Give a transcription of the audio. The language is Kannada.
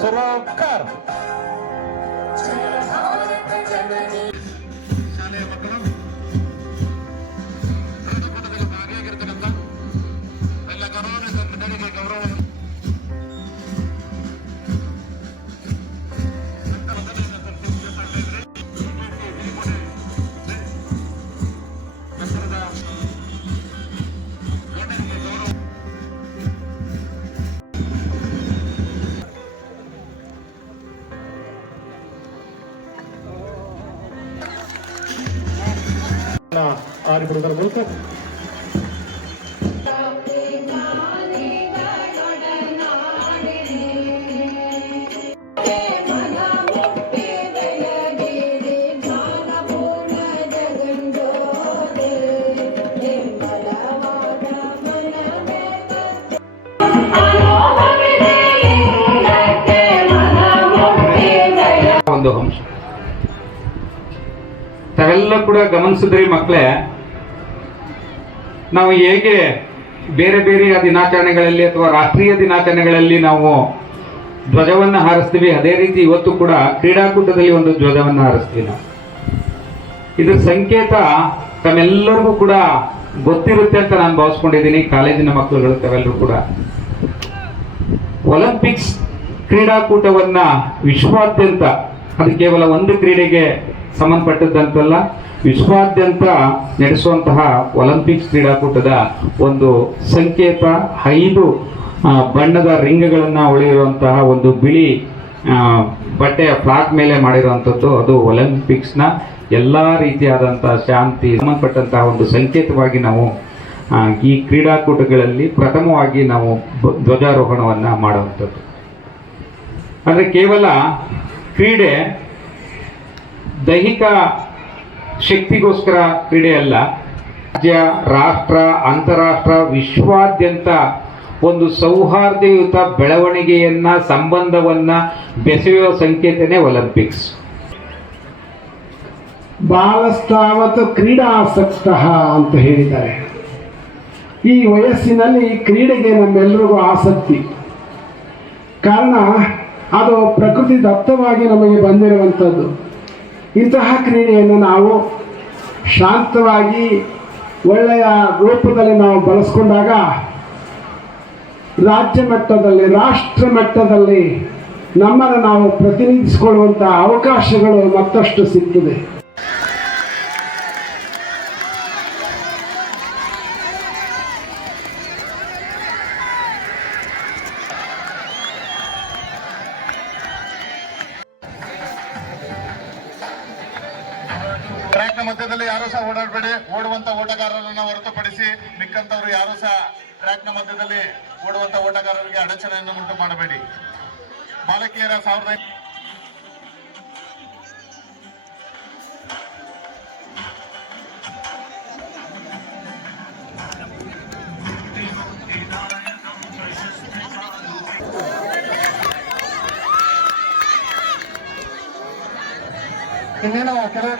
ಸುರಕರ್. ಶಾಲೆಯ ಮಕ್ಕಳು ಕ್ರೀಡಾಕೂಟದಲ್ಲಿ ಭಾಗಿಯಾಗಿರ್ತಕ್ಕಂಥ ಎಲ್ಲ ಗೌರವಾನ್ವಿತ ಮಂಡಳಿಗೆ ಗೌರವ ಆರಿಬಿಡುವುದರ ಮೂಲಕ ಒಂದು ಅಂಶ ತಾವೆಲ್ಲ ಕೂಡ ಗಮನಿಸಿದ್ರಿ ಮಕ್ಕಳೇ. ನಾವು ಹೇಗೆ ಬೇರೆ ಬೇರೆ ದಿನಾಚರಣೆಗಳಲ್ಲಿ ಅಥವಾ ರಾಷ್ಟ್ರೀಯ ದಿನಾಚರಣೆಗಳಲ್ಲಿ ನಾವು ಧ್ವಜವನ್ನು ಹಾರಿಸ್ತೀವಿ, ಅದೇ ರೀತಿ ಇವತ್ತು ಕೂಡ ಕ್ರೀಡಾಕೂಟದಲ್ಲಿ ಒಂದು ಧ್ವಜವನ್ನು ಹಾರಿಸ್ತೀವಿ ನಾವು. ಇದ್ರ ಸಂಕೇತ ತಮ್ಮೆಲ್ಲರಿಗೂ ಕೂಡ ಗೊತ್ತಿರುತ್ತೆ ಅಂತ ನಾನು ಭಾವಿಸ್ಕೊಂಡಿದ್ದೀನಿ. ಕಾಲೇಜಿನ ಮಕ್ಕಳುಗಳು ತಾವೆಲ್ಲರೂ ಕೂಡ ಒಲಿಂಪಿಕ್ಸ್ ಕ್ರೀಡಾಕೂಟವನ್ನ ವಿಶ್ವಾದ್ಯಂತ, ಅದು ಕೇವಲ ಒಂದು ಕ್ರೀಡೆಗೆ ಸಂಬಂಧಪಟ್ಟದ್ದಂತಲ್ಲ, ವಿಶ್ವಾದ್ಯಂತ ನಡೆಸುವಂತಹ ಒಲಿಂಪಿಕ್ಸ್ ಕ್ರೀಡಾಕೂಟದ ಒಂದು ಸಂಕೇತ 5 ಬಣ್ಣದ ರಿಂಗ್ಗಳನ್ನು ಹೊಳೆಯುವಂತಹ ಒಂದು ಬಿಳಿ ಬಟ್ಟೆಯ ಫ್ಲಾಗ್ ಮೇಲೆ ಮಾಡಿರುವಂಥದ್ದು. ಅದು ಒಲಿಂಪಿಕ್ಸ್ನ ಎಲ್ಲ ರೀತಿಯಾದಂತಹ ಶಾಂತಿ ಸಂಬಂಧಪಟ್ಟಂತಹ ಒಂದು ಸಂಕೇತವಾಗಿ ನಾವು ಈ ಕ್ರೀಡಾಕೂಟಗಳಲ್ಲಿ ಪ್ರಥಮವಾಗಿ ನಾವು ಧ್ವಜಾರೋಹಣವನ್ನು ಮಾಡುವಂಥದ್ದು. ಅಂದರೆ ಕೇವಲ ಕ್ರೀಡೆ ದೈಹಿಕ ಶಕ್ತಿಗೋಸ್ಕರ ಕ್ರೀಡೆ ಅಲ್ಲ, ರಾಜ್ಯ, ರಾಷ್ಟ್ರ, ಅಂತಾರಾಷ್ಟ್ರ, ವಿಶ್ವಾದ್ಯಂತ ಒಂದು ಸೌಹಾರ್ದಯುತ ಬೆಳವಣಿಗೆಯನ್ನ, ಸಂಬಂಧವನ್ನ ಬೆಸೆಯುವ ಸಂಕೇತನೇ ಒಲಿಂಪಿಕ್ಸ್. ಬಾಲಸ್ತಾವತ್ ಕ್ರೀಡಾಸಕ್ತ ಅಂತ ಹೇಳಿದ್ದಾರೆ. ಈ ವಯಸ್ಸಿನಲ್ಲಿ ಕ್ರೀಡೆಗೆ ನಮ್ಮೆಲ್ಲರಿಗೂ ಆಸಕ್ತಿ. ಕಾರಣ ಅದು ಪ್ರಕೃತಿ ದತ್ತವಾಗಿ ನಮಗೆ ಬಂದಿರುವಂಥದ್ದು. ಇಂತಹ ಕ್ರೀಡೆಯನ್ನು ನಾವು ಶಾಂತವಾಗಿ ಒಳ್ಳೆಯ ರೂಪದಲ್ಲಿ ನಾವು ಬಳಸ್ಕೊಂಡಾಗ ರಾಜ್ಯ ಮಟ್ಟದಲ್ಲಿ, ರಾಷ್ಟ್ರ ಮಟ್ಟದಲ್ಲಿ ನಮ್ಮನ್ನು ನಾವು ಪ್ರತಿನಿಧಿಸಿಕೊಳ್ಳುವಂಥ ಅವಕಾಶಗಳು ಮತ್ತಷ್ಟು ಸಿಗ್ತದೆ. ಟ್ರ್ಯಾಕ್ನ ಮಧ್ಯದಲ್ಲಿ ಯಾರು ಸಹ ಓಡಾಡಬೇಡಿ. ಓಡುವಂತ ಓಟಗಾರರನ್ನ ಹೊರತುಪಡಿಸಿ ಮಿಕ್ಕಂತವರು ಯಾರು ಸಹ ಟ್ರ್ಯಾಕ್ನ ಮಧ್ಯದಲ್ಲಿ ಓಡುವಂತ ಓಟಗಾರರಿಗೆ ಅಡಚಣೆಯನ್ನು ಉಂಟು ಮಾಡಬೇಡಿ. ಬಾಲಕಿಯರ 1500 ಇನ್ನೇನು ಕೆಲವು